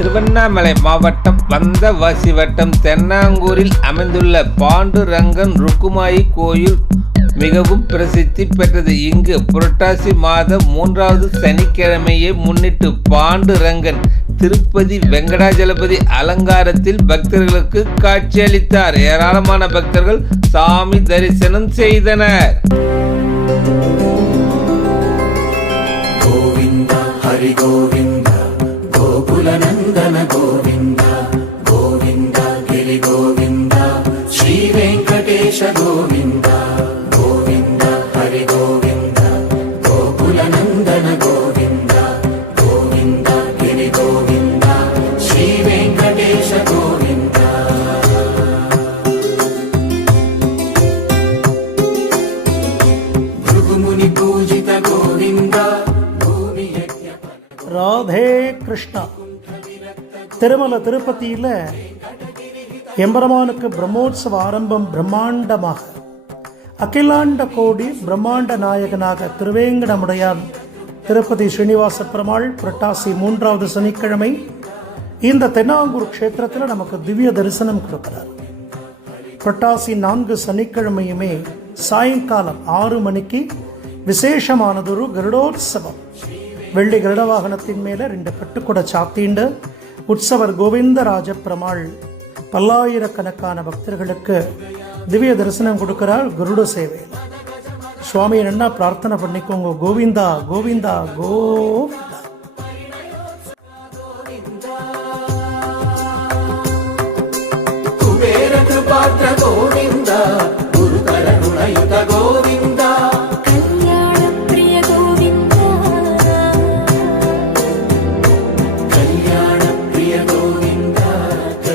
திருவண்ணாமலை மாவட்டம் வந்தவாசி வட்டம் தென்னாங்கூரில் அமைந்துள்ள பாண்டுரங்கன் ருக்குமாயி கோயில் மிகவும் பிரசித்தி பெற்றது. இங்கு புரட்டாசி மாதம் 3வது சனிக்கிழமையை முன்னிட்டு பாண்டுரங்கன் திருப்பதி வெங்கடாஜலபதி அலங்காரத்தில் பக்தர்களுக்கு காட்சியளித்தார். ஏராளமான பக்தர்கள் சாமி தரிசனம் செய்தனர். கோவிந்தா ஹரி கோவிந்தா கோகுலநந்தன கோவிந்தா கோவிந்தா கிரி கோவிந்தா ஸ்ரீ வெங்கடேஷ கோவிந்தா கோவிந்தா ஹரி கோவிந்தா கோகுலநந்தன கோவிந்தா கோவிந்தா கிரி கோவிந்தா ஸ்ரீ வெங்கடேஷ கோவிந்தா. भृगुमुनि पूजित गोविंदा ராதே கிருஷ்ணா. திருமலை திருப்பதியில் எம்பெருமானுக்கு பிரம்மோற்சவ ஆரம்பம் பிரம்மாண்டமாக அகிலாண்ட கோடி பிரம்மாண்ட நாயகனாக திருவேங்கடமுடையான் திருப்பதி ஸ்ரீனிவாச பெருமாள் புரட்டாசி 3வது சனிக்கிழமை இந்த தென்னாங்கூர் க்ஷேத்திரத்தில் நமக்கு திவ்ய தரிசனம் கொடுக்கிறார். புரட்டாசி 4 சனிக்கிழமையுமே சாயங்காலம் 6 மணிக்கு விசேஷமானதொரு கருடோத்சவம். வெள்ளி கருட வாகனத்தின் மேலே 2 பட்டுக்குட சாத்திண்டு உற்சவர் கோவிந்தராஜ பெருமாள் பல்லாயிரக்கணக்கான பக்தர்களுக்கு திவ்ய தரிசனம் கொடுக்கிறார் கருட சேவை. சுவாமியை என்ன பிரார்த்தனை பண்ணிக்கோங்க. கோவிந்தா கோவிந்தா கோவிந்தா. குபேர கிருபாத்ர கோவிந்தா குருகர குணயுத கோவிந்தா.